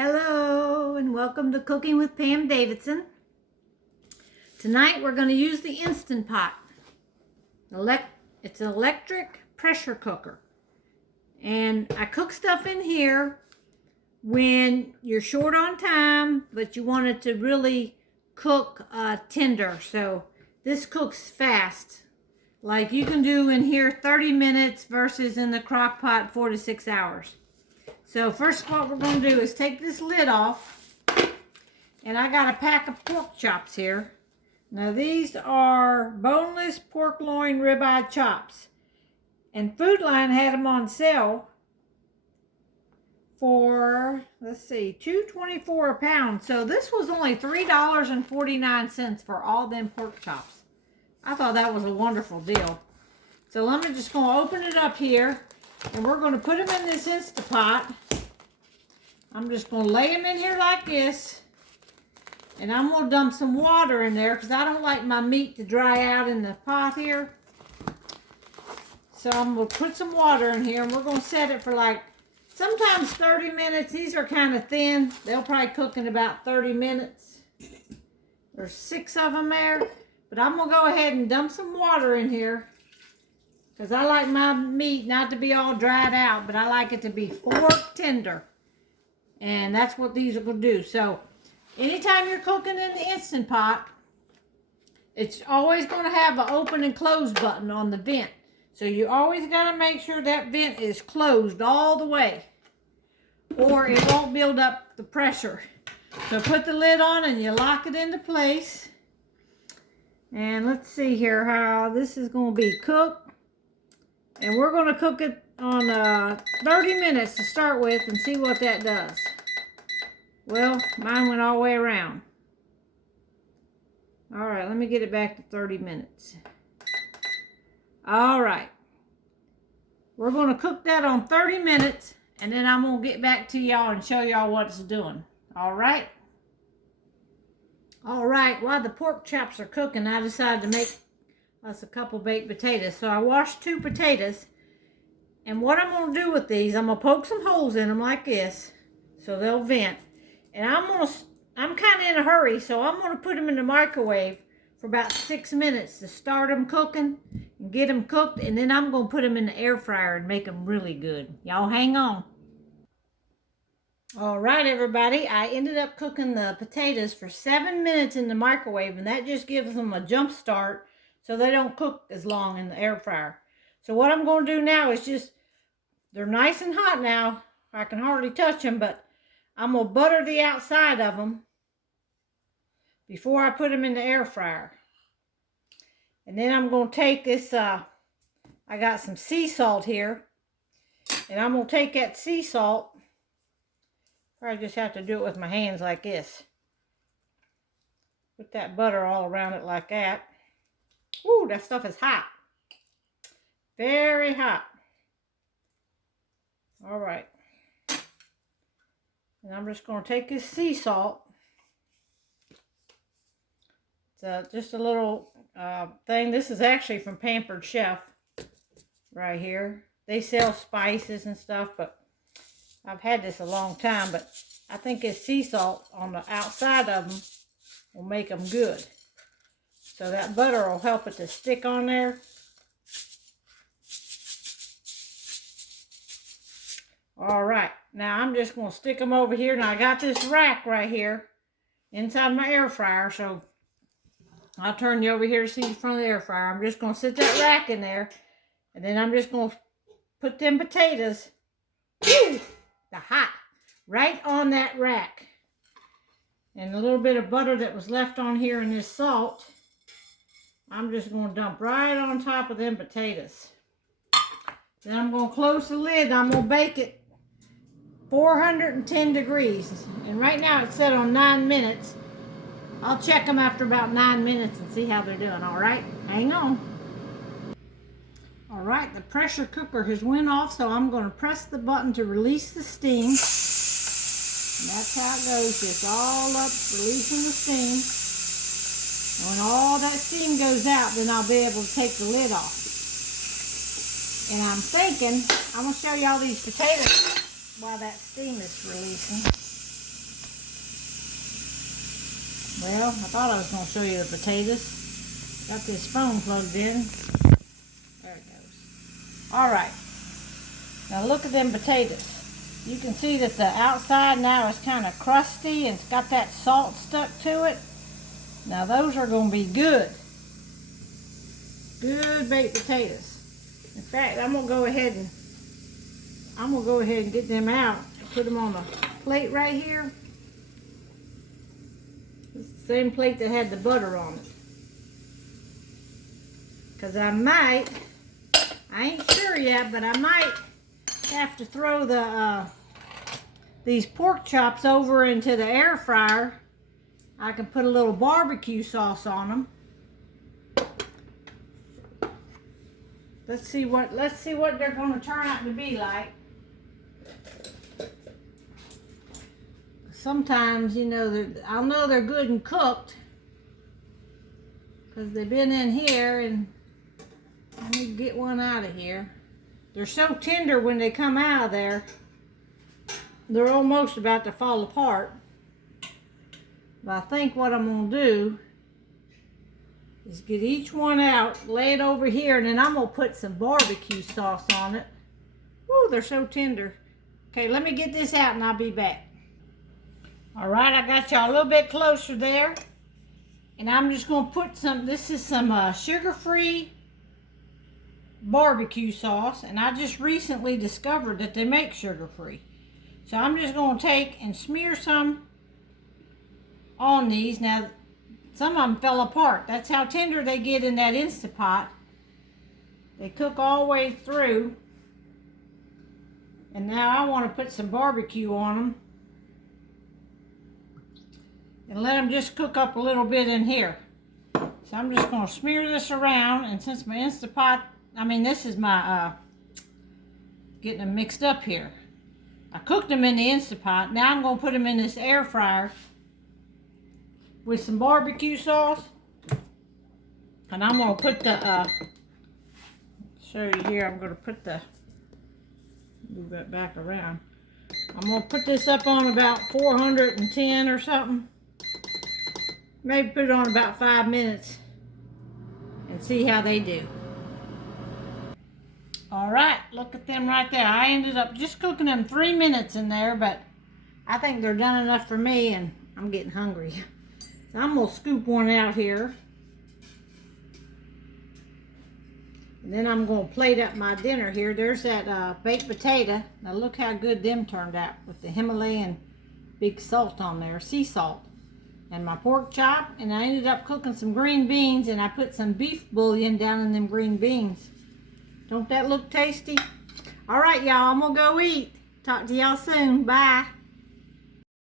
Hello and welcome to Cooking with Pam Davidson. Tonight we're going to use the Instant Pot. It's an electric pressure cooker. And I cook stuff in here when you're short on time, but you want it to really cook tender. So this cooks fast. Like you can do in here 30 minutes versus in the crock pot 4 to 6 hours. So first what we're going to do is take this lid off, and I got a pack of pork chops here. Now these are boneless pork loin ribeye chops, and Food Lion had them on sale for, let's see, $2.24 a pound. So this was only $3.49 for all them pork chops. I thought that was a wonderful deal. So I'm just going to open it up here. And we're going to put them in this Instant Pot. I'm just going to lay them in here like this. And I'm going to dump some water in there because I don't like my meat to dry out in the pot here. So I'm going to put some water in here and we're going to set it for like sometimes 30 minutes. These are kind of thin. They'll probably cook in about 30 minutes. There's 6 of them there. But I'm going to go ahead and dump some water in here. Because I like my meat not to be all dried out, but I like it to be fork tender. And that's what these are going to do. So, anytime you're cooking in the Instant Pot, it's always going to have an open and close button on the vent. So, you always got to make sure that vent is closed all the way, or it won't build up the pressure. So, put the lid on and you lock it into place. And let's see here how this is going to be cooked. And we're going to cook it on 30 minutes to start with and see what that does. Well, mine went all the way around. All right, let me get it back to 30 minutes. All right. We're going to cook that on 30 minutes, and then I'm going to get back to y'all and show y'all what it's doing. All right? All right, while the pork chops are cooking, I decided to make us a couple baked potatoes. So I washed 2 potatoes. And what I'm going to do with these, I'm going to poke some holes in them like this so they'll vent. And I'm kind of in a hurry, so I'm going to put them in the microwave for about 6 minutes to start them cooking and get them cooked. And then I'm going to put them in the air fryer and make them really good. Y'all hang on. All right, everybody. I ended up cooking the potatoes for 7 minutes in the microwave, and that just gives them a jump start so they don't cook as long in the air fryer. So what I'm going to do now is just, they're nice and hot now. I can hardly touch them, but I'm going to butter the outside of them before I put them in the air fryer. And then I'm going to take this, I got some sea salt here. And I'm going to take that sea salt. I just have to do it with my hands like this. Put that butter all around it like that. Ooh, that stuff is hot. Very hot. All right. And I'm just going to take this sea salt. It's just a little thing. This is actually from Pampered Chef right here. They sell spices and stuff, but I've had this a long time. But I think this sea salt on the outside of them will make them good. So that butter will help it to stick on there. All right, now I'm just going to stick them over here. Now I got this rack right here inside my air fryer. So I'll turn you over here to see the front of the air fryer. I'm just going to sit that rack in there. And then I'm just going to put them potatoes, woo, the hot, right on that rack. And a little bit of butter that was left on here and this salt, I'm just going to dump right on top of them potatoes. Then I'm going to close the lid and I'm going to bake it 410 degrees. And right now it's set on 9 minutes. I'll check them after about 9 minutes and see how they're doing, all right? Hang on. All right, the pressure cooker has went off, so I'm going to press the button to release the steam. And that's how it goes, just all up, releasing the steam. And when all that steam goes out, then I'll be able to take the lid off. And I'm thinking, I'm going to show y'all these potatoes while that steam is releasing. Well, I thought I was going to show you the potatoes. Got this phone plugged in. There it goes. Alright. Now look at them potatoes. You can see that the outside now is kind of crusty and it's got that salt stuck to it. Now those are going to be good. Good baked potatoes. In fact, I'm going to go ahead and get them out and put them on the plate right here. It's the same plate that had the butter on it. Because I ain't sure yet, but I might have to throw these pork chops over into the air fryer. I can put a little barbecue sauce on them. Let's see what they're going to turn out to be like. Sometimes, you know, I'll know they're good and cooked because they've been in here, and let me get one out of here. They're so tender when they come out of there. They're almost about to fall apart. But I think what I'm going to do is get each one out, lay it over here, and then I'm going to put some barbecue sauce on it. Ooh, they're so tender. Okay, let me get this out and I'll be back. All right, I got y'all a little bit closer there. And I'm just going to put this is some sugar-free barbecue sauce. And I just recently discovered that they make sugar-free. So I'm just going to take and smear some on these. Now, some of them fell apart. That's how tender they get in that Instapot. They cook all the way through. And now I want to put some barbecue on them. And let them just cook up a little bit in here. So I'm just going to smear this around. And since my Instapot, this is my, getting them mixed up here. I cooked them in the Instapot. Now I'm going to put them in this air fryer with some barbecue sauce. And I'm going to put show you here, I'm going to put move that back around. I'm going to put this up on about 410 or something. Maybe put it on about 5 minutes and see how they do. All right, look at them right there. I ended up just cooking them 3 minutes in there, but I think they're done enough for me, and I'm getting hungry. So I'm going to scoop one out here. And then I'm going to plate up my dinner here. There's that baked potato. Now look how good them turned out with the Himalayan big salt on there, sea salt. And my pork chop, and I ended up cooking some green beans, and I put some beef bouillon down in them green beans. Don't that look tasty? All right, y'all, I'm gonna go eat. Talk to y'all soon. Bye.